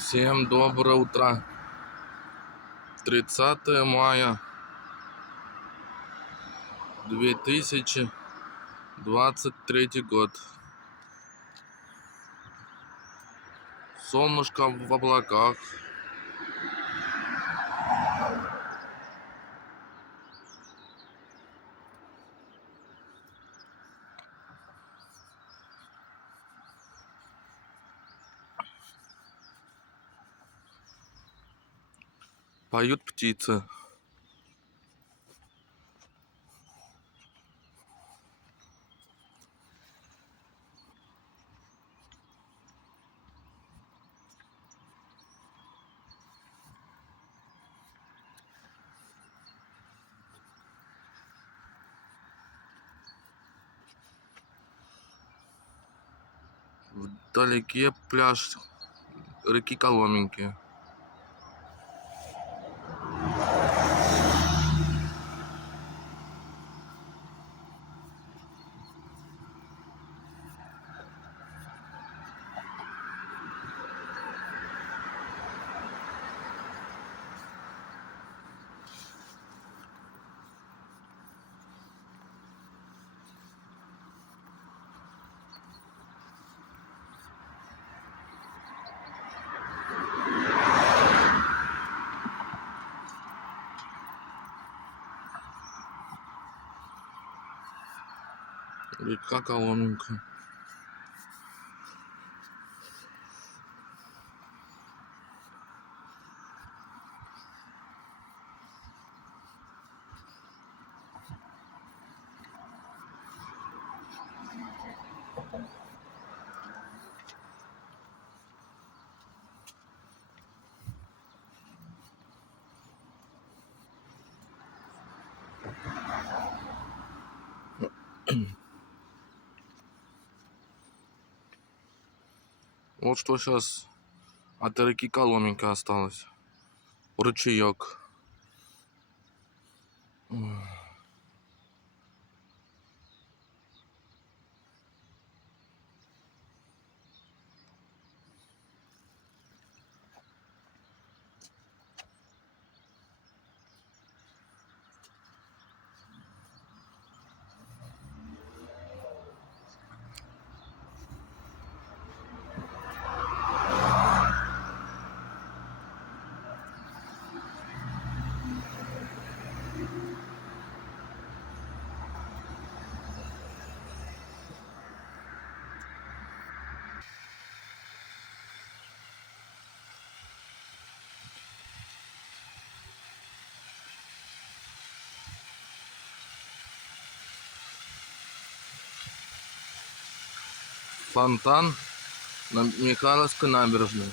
Всем доброе утро. 30 мая 2023 год. Солнышко в облаках. Поют птицы. Вдалеке пляж реки Коломенки. Река Коломенка. Вот что сейчас от реки Коломенка осталось. Ручеек. Фонтан на Михайловской набережной.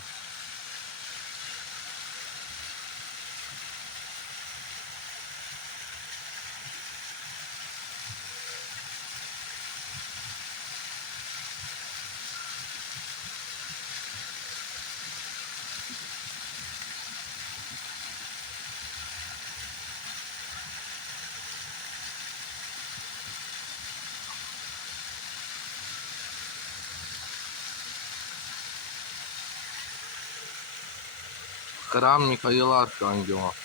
Храм Михаила Архангела.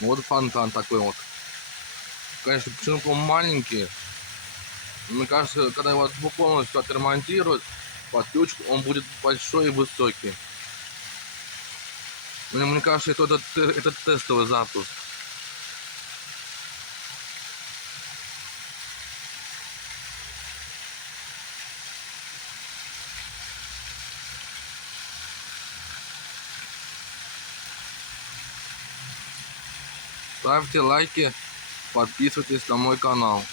Вот фонтан такой вот. Конечно, почему-то он маленький. Мне кажется, когда его полностью отремонтируют под ключ, он будет большой и высокий. Мне кажется, это тестовый запуск. Ставьте лайки, подписывайтесь на мой канал.